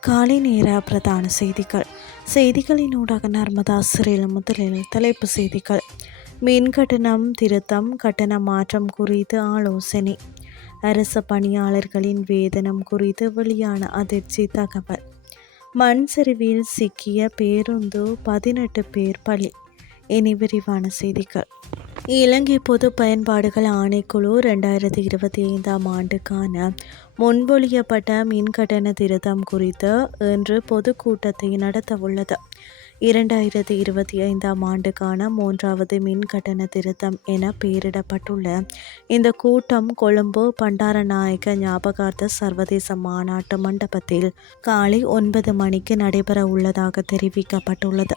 காலை நேர பிரதான செய்திகள். செய்திகளினூடாக நர்மதா சிறையில் முதலில் தலைப்பு செய்திகள். மின் கட்டணம் திருத்தம் கட்டண மாற்றம் குறித்து ஆலோசனை. அரச பணியாளர்களின் வேதனம் குறித்து வெளியான அதிர்ச்சி தகவல். மண் சரிவில் சிக்கிய பேருந்து பதினெட்டு பேர் பலி. இனி விரிவான செய்திகள். இலங்கை பொது பயன்பாடுகள் ஆணைக்குழு ரெண்டாயிரத்தி இருபத்தி ஐந்தாம் ஆண்டுக்கான முன்மொழியப்பட்ட மின்கட்டண திருத்தம் குறித்து இன்று பொதுக்கூட்டத்தை நடத்தவுள்ளது இரண்டாயிரத்தி இருபத்தி ஐந்தாம் ஆண்டுக்கான மூன்றாவது மின் கட்டண திருத்தம் என பெயரிடப்பட்டுள்ள இந்த கூட்டம் கொழும்பு பண்டாரநாயக்க ஞாபகார்த்த சர்வதேச மாநாட்டு மண்டபத்தில் காலை ஒன்பது மணிக்கு நடைபெற உள்ளதாக தெரிவிக்கப்பட்டுள்ளது.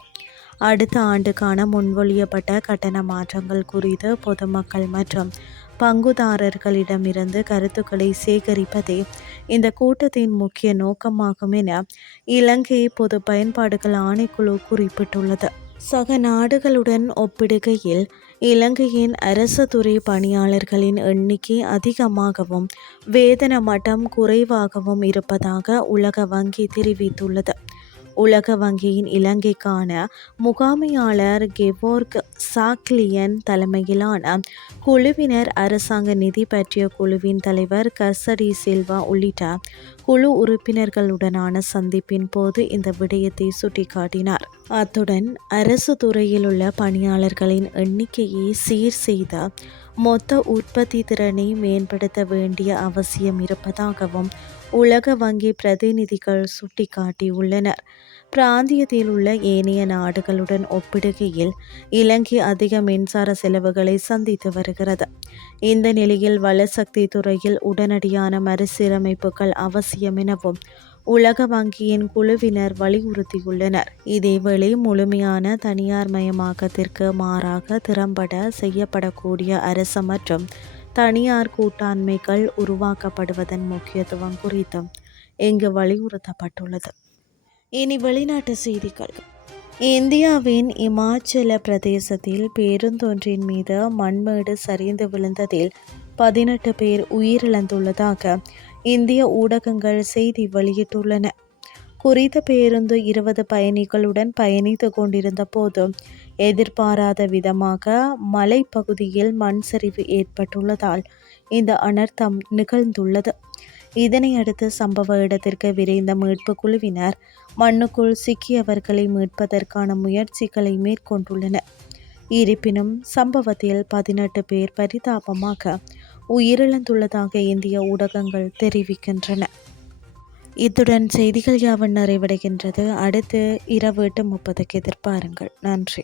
அடுத்த ஆண்டுக்கான முன்மொழியப்பட்ட கட்டண மாற்றங்கள் குறித்து பொதுமக்கள் மற்றும் பங்குதாரர்களிடமிருந்து கருத்துக்களை சேகரிப்பதே இந்த கூட்டத்தின் முக்கிய நோக்கமாகும் என இலங்கை பொது பயன்பாடுகள் ஆணைக்குழு குறிப்பிட்டுள்ளது. சக நாடுகளுடன் ஒப்பிடுகையில் இலங்கையின் அரசு துறை பணியாளர்களின் எண்ணிக்கை அதிகமாகவும் வேதன மட்டம் குறைவாகவும் இருப்பதாக உலக வங்கி தெரிவித்துள்ளது. உலக வங்கியின் இலங்கைக்கான முகாமையாளர் கெவோர்க் சாக்லியன் தலைமையிலான குழுவினர் அரசாங்க நிதி பற்றிய குழுவின் தலைவர் கர்சடி சில்வா உள்ளிட்ட குழு உறுப்பினர்களுடனான சந்திப்பின் போது இந்த விடயத்தை சுட்டிக்காட்டினார். அத்துடன் அரசு துறையில் உள்ள பணியாளர்களின் எண்ணிக்கையை சீர் செய்த மொத்த உற்பத்தி திறனை மேம்படுத்த வேண்டிய அவசியம் இருப்பதாகவும் உலக வங்கி பிரதிநிதிகள் சுட்டிக்காட்டியுள்ளனர். பிராந்தியத்தில் உள்ள ஏனைய நாடுகளுடன் ஒப்பிடுகையில் இலங்கை அதிக மின்சார செலவுகளை சந்தித்து வருகிறது. இந்த நிலையில் வளசக்தி துறையில் உடனடியான மறுசீரமைப்புகள் அவசியம் எனவும் உலக வங்கியின் குழுவினர் வலியுறுத்தியுள்ளனர். இதேவேளை முழுமையான தனியார் மயமாக்கத்திற்கு மாறாக திறம்பட செய்யப்படக்கூடிய அரசு மற்றும் தனியார் கூட்டாண்மைகள் உருவாக்கப்படுவதன் முக்கியத்துவம் குறித்தும் இங்கு வலியுறுத்தப்பட்டுள்ளது. இனி வெளிநாட்டு செய்திகள். இந்தியாவின் இமாச்சல பிரதேசத்தில் பேருந்தொன்றின் மீது மண்மேடு சரிந்து விழுந்ததில் பதினெட்டு பேர் உயிரிழந்துள்ளதாக இந்திய ஊடகங்கள் செய்தி வெளியிட்டுள்ளன. குறித்த பேருந்து இருபது பயணிகளுடன் பயணித்து கொண்டிருந்த போது எதிர்பாராத விதமாக மலைப்பகுதியில் மண் சரிவு ஏற்பட்டுள்ளதால் இந்த அனர்த்தம் நிகழ்ந்துள்ளது. இதனையடுத்து சம்பவ இடத்திற்கு விரைந்த மீட்பு குழுவினர் மண்ணுக்குள் சிக்கியவர்களை மீட்பதற்கான முயற்சிகளை மேற்கொண்டுள்ளனர். இருப்பினும் சம்பவத்தில் பதினெட்டு பேர் பரிதாபமாக உயிரிழந்துள்ளதாக இந்திய ஊடகங்கள் தெரிவிக்கின்றன. இத்துடன் செய்திகள் யாவன் நிறைவடைகின்றது. அடுத்து இரவு எட்டு முப்பதுக்கு எதிர்பாருங்கள். நன்றி.